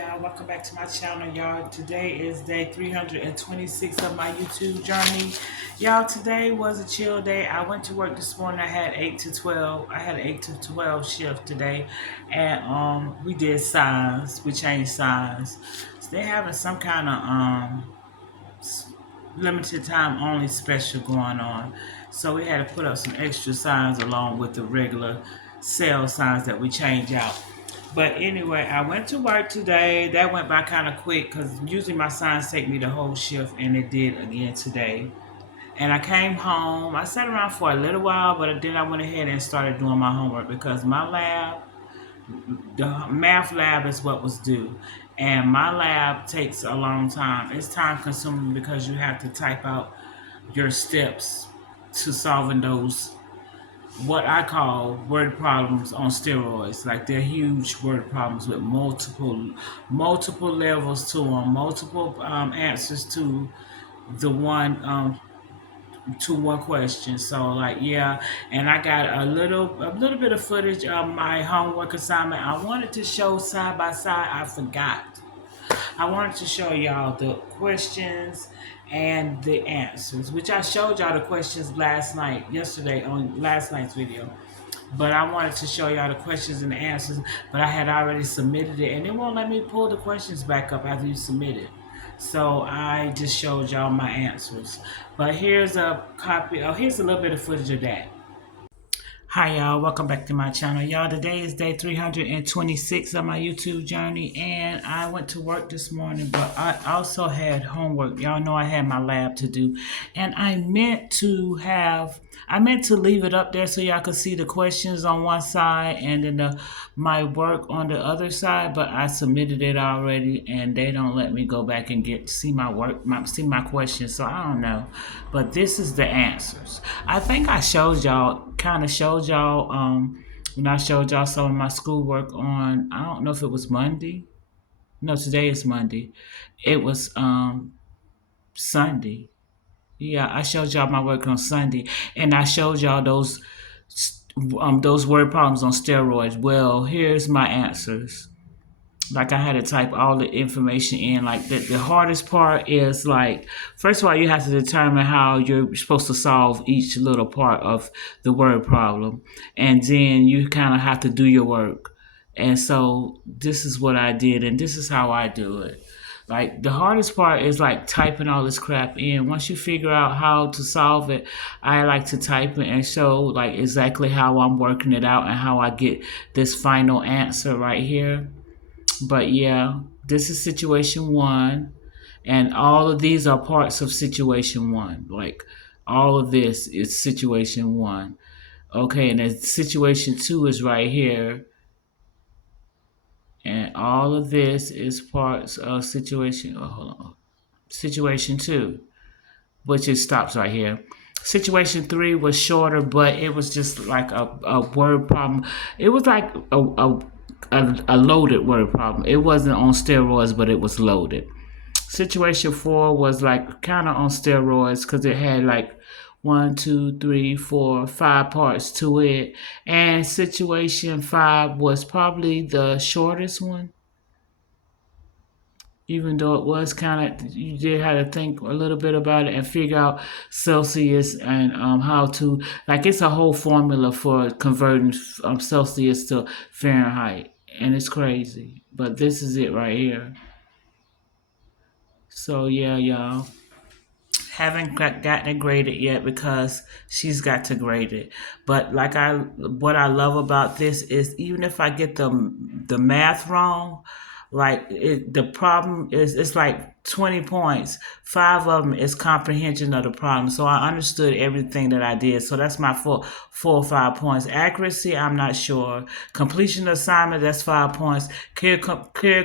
y'all, welcome back to my channel, y'all. Today is day 326 of my YouTube journey. Y'all, today was a chill day. I went to work this morning. I had 8 to 12. I had an 8 to 12 shift today. And we did signs. We changed signs. So they're having some kind of limited time only special going on. So we had to put up some extra signs along with the regular sales signs that we change out. But anyway, I went to work today. That went by kind of quick because usually my signs take me the whole shift, and it did again today. And I came home. I sat around for a little while, but then I went ahead and started doing my homework because my lab, the math lab, is what was due. And my lab takes a long time. It's time consuming because you have to type out your steps to solving those what I call word problems on steroids. Like they're huge word problems with multiple levels to them, multiple answers the one to one question. So like yeah, and I got a little bit of footage of my homework assignment. I wanted to show side by side. I forgot. I wanted to show y'all the questions and the answers, which I showed y'all the questions yesterday on last night's video. But I wanted to show y'all the questions and the answers, but I had already submitted it, and it won't let me pull the questions back up after you submit it. So I just showed y'all my answers. But here's a copy. Oh, here's a little bit of footage of that. Hi y'all, welcome back to my channel. Y'all, today is day 326 of my YouTube journey, and I went to work this morning, but I also had homework. Y'all know I had my lab to do, and I meant to leave it up there so y'all could see the questions on one side and then my work on the other side, but I submitted it already, and they don't let me go back and see my work, see my questions, so I don't know. But this is the answers. I think I showed y'all when I showed y'all some of my schoolwork on, I don't know if it was Monday. No, today is Monday. It was Sunday. Yeah, I showed y'all my work on Sunday, and I showed y'all those word problems on steroids. Well, here's my answers. Like I had to type all the information in. Like the hardest part is like, first of all, you have to determine how you're supposed to solve each little part of the word problem, and then you kind of have to do your work. And so this is what I did, and this is how I do it. Like the hardest part is like typing all this crap in. Once you figure out how to solve it, I like to type it and show like exactly how I'm working it out and how I get this final answer right here. But yeah, this is situation one, and all of these are parts of situation one. Like all of this is situation one. Okay, and then situation two is right here, and all of this is parts of situation. Oh, hold on, situation two, which it stops right here. Situation three was shorter, but it was just like a word problem. It was like a loaded word problem. It wasn't on steroids, but it was loaded. Situation four was like kind of on steroids because it had like one, two, three, four, five parts to it. And situation five was probably the shortest one, even though it was kind of, you did have to think a little bit about it and figure out Celsius and how to, like it's a whole formula for converting Celsius to Fahrenheit, and it's crazy, but this is it right here. So yeah, y'all, haven't gotten it graded yet because she's got to grade it. But like what I love about this is even if I get the math wrong, the problem is it's like 20 points. 5 of them is comprehension of the problem. So I understood everything that I did. So that's my 4 or 5 points. Accuracy, I'm not sure. Completion of assignment, that's 5 points. Clear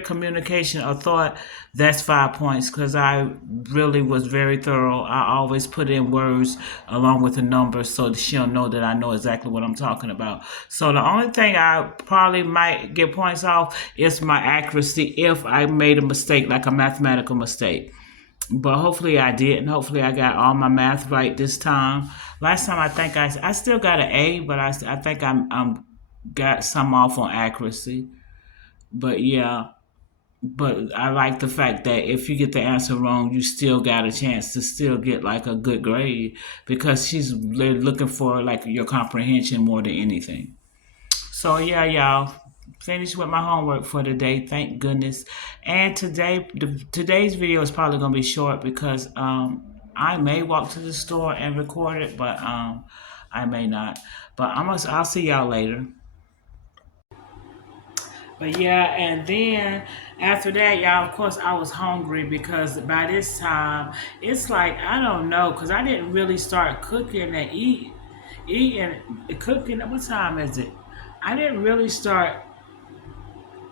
communication or thought, that's 5 points because I really was very thorough. I always put in words along with the numbers so that she'll know that I know exactly what I'm talking about. So the only thing I probably might get points off is my accuracy if I made a mistake, like a mathematical mistake. But hopefully I didn't. Hopefully I got all my math right this time. Last time I think I still got an A, but I think I'm got some off on accuracy. But yeah, But I like the fact that if you get the answer wrong, you still got a chance to still get like a good grade because she's looking for like your comprehension more than anything. So yeah, y'all, finished with my homework for the day. Thank goodness. And today's video is probably gonna be short because I may walk to the store and record it, but I may not. But I'll see y'all later. But yeah, and then after that, y'all, of course, I was hungry because by this time, it's like, I don't know, because I didn't really start cooking and eating, cooking. What time is it? I didn't really start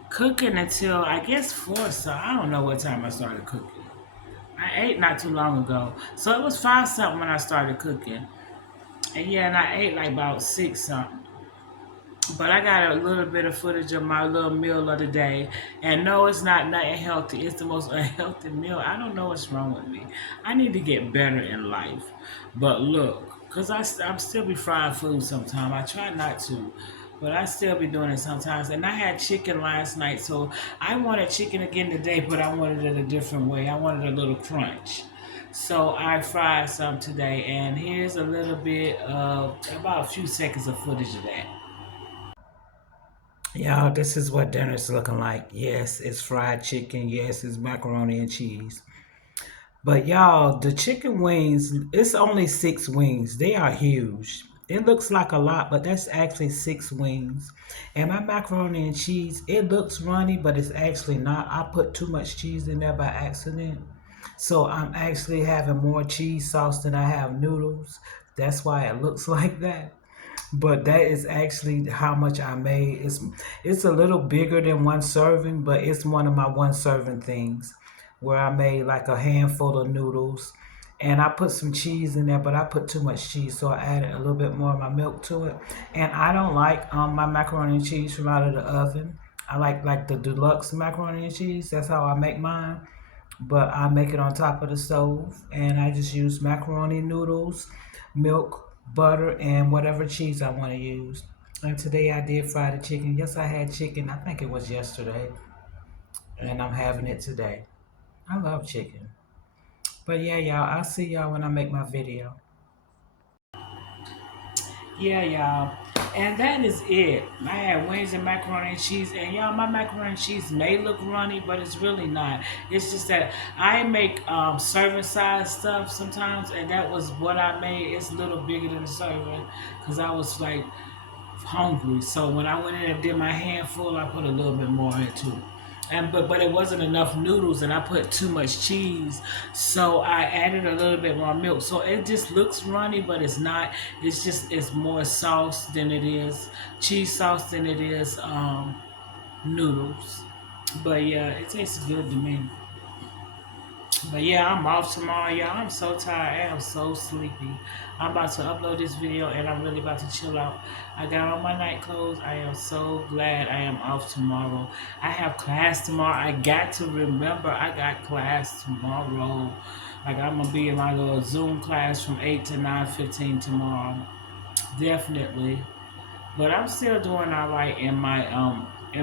cooking until I guess 4, so I don't know what time I started cooking. I ate not too long ago. So it was 5 something when I started cooking. And yeah, and I ate like about 6 something. But I got a little bit of footage of my little meal of the day. And no, it's not nothing healthy. It's the most unhealthy meal. I don't know what's wrong with me. I need to get better in life. But look, because I'm still be frying food sometimes. I try not to. But I still be doing it sometimes. And I had chicken last night. So I wanted chicken again today, but I wanted it a different way. I wanted a little crunch. So I fried some today. And here's a little bit of, about a few seconds of footage of that. Y'all, this is what dinner's looking like. Yes, it's fried chicken. Yes, it's macaroni and cheese. But y'all, the chicken wings, it's only 6 wings. They are huge. It looks like a lot, but that's actually 6 wings. And my macaroni and cheese, it looks runny, but it's actually not. I put too much cheese in there by accident. So I'm actually having more cheese sauce than I have noodles. That's why it looks like that. But that is actually how much I made. It's a little bigger than one serving, but it's one of my one serving things where I made like a handful of noodles and I put some cheese in there, but I put too much cheese, so I added a little bit more of my milk to it. And I don't like my macaroni and cheese from out of the oven. I like the deluxe macaroni and cheese. That's how I make mine, but I make it on top of the stove and I just use macaroni noodles, milk, butter, and whatever cheese I want to use. And today I did fry the chicken. Yes, I had chicken. I think it was yesterday, and I'm having it today. I love chicken. But yeah, y'all, I'll see y'all when I make my video. Yeah, y'all. And that is it. I had wings and macaroni and cheese. And y'all, my macaroni and cheese may look runny, but it's really not. It's just that I make serving size stuff sometimes, and that was what I made. It's a little bigger than the serving because I was like hungry. So when I went in and did my handful, I put a little bit more into it. But it wasn't enough noodles and I put too much cheese. So I added a little bit more milk. So it just looks runny, but it's not. It's more sauce than it is cheese sauce than it is noodles. But yeah, it tastes good to me. But yeah, I'm off tomorrow, y'all. I'm so tired. I am so sleepy. I'm about to upload this video and I'm really about to chill out. I got on my night clothes. I am so glad I am off tomorrow. I have class tomorrow. I got to remember I got class tomorrow. Like I'm gonna be in my little Zoom class from 8 to 9:15 tomorrow. Definitely. But I'm still doing all right in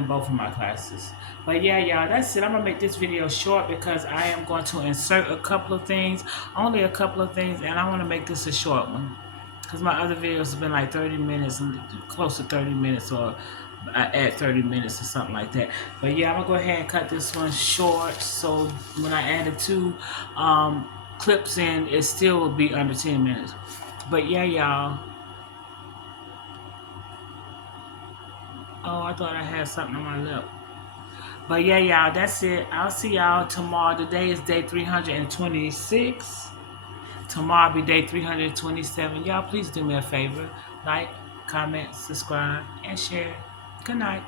both of my classes. But yeah, y'all, that's it. I'm gonna make this video short because I am going to insert a couple of things, only a couple of things, and I want to make this a short one because my other videos have been like 30 minutes, close to 30 minutes, or I add 30 minutes or something like that. But yeah, I'm gonna go ahead and cut this one short so when I add the two clips in, it still will be under 10 minutes. But yeah, y'all. Oh, I thought I had something on my lip. But yeah, y'all, that's it. I'll see y'all tomorrow. Today is day 326. Tomorrow will be day 327. Y'all, please do me a favor. Like, comment, subscribe, and share. Good night.